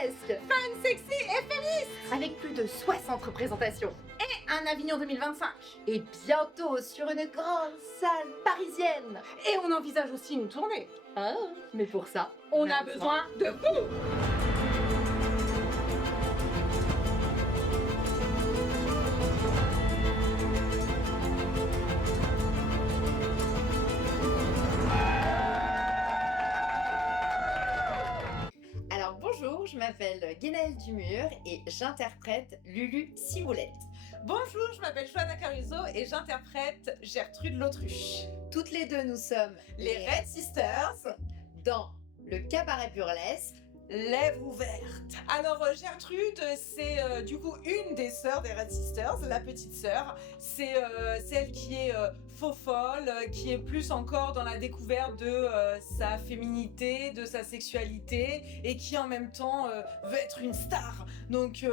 burlesque, Fun, sexy et féministe. avec plus de 60 représentations. Un Avignon 2025. Et bientôt sur une grande salle parisienne. Et on envisage aussi une tournée. Ah, mais pour ça, On a besoin de vous. Alors bonjour, je m'appelle Guénelle Dumur et j'interprète Lulu Ciboulette. Bonjour, je m'appelle Joanna Caruso et j'interprète Gertrude l'Autruche. Toutes les deux, nous sommes Les Red Sisters, dans le cabaret burlesque. lèvres ouvertes. Alors Gertrude, c'est du coup une des sœurs des Red Sisters, la petite sœur. C'est celle qui est faux folle, qui est plus encore dans la découverte de sa féminité, de sa sexualité, et qui en même temps veut être une star. Donc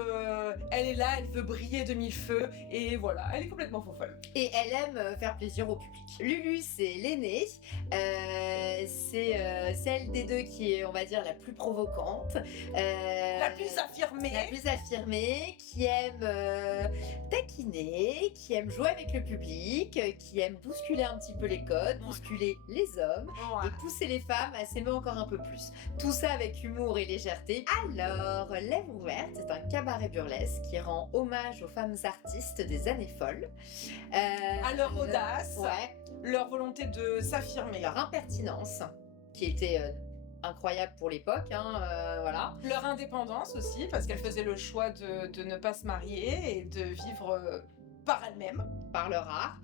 elle est là, elle veut briller de mille feux, et voilà, elle est complètement faux folle. Et elle aime faire plaisir au public. Lulu, c'est l'aînée. C'est celle des deux qui est, on va dire, la plus provocante. La plus affirmée. La plus affirmée, qui aime taquiner, qui aime jouer avec le public, qui aime bousculer un petit peu les codes, bousculer les hommes Ouais. et pousser les femmes à s'aimer encore un peu plus. Tout ça avec humour et légèreté. Alors, Lèvres ouvertes, c'est un cabaret burlesque qui rend hommage aux femmes artistes des années folles. À leur audace, Ouais, leur volonté de s'affirmer, leur impertinence, qui était incroyable pour l'époque, voilà. leur indépendance aussi, parce qu'elle faisait le choix de ne pas se marier et de vivre par elle-même. Par leur art.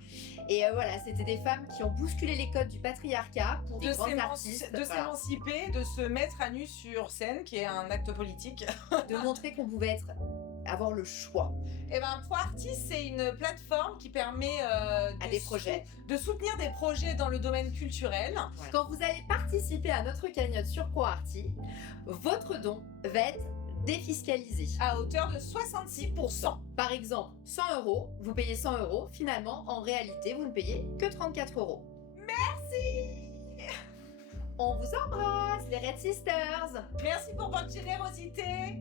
Et voilà, c'était des femmes qui ont bousculé les codes du patriarcat pour des grandes artistes. De Voilà. s'émanciper, de se mettre à nu sur scène, qui est un acte politique. De montrer qu'on pouvait avoir le choix Et ben, Pro Artist, c'est une plateforme qui permet à des projets. de soutenir des projets dans le domaine culturel. Voilà. Quand vous allez participer à notre cagnotte sur ProArty, votre don va être défiscalisé. À hauteur de 66%. Par exemple, 100 €, vous payez 100 €, finalement, en réalité, vous ne payez que 34 €. Merci. On vous embrasse, les Red Sisters! Merci pour votre générosité.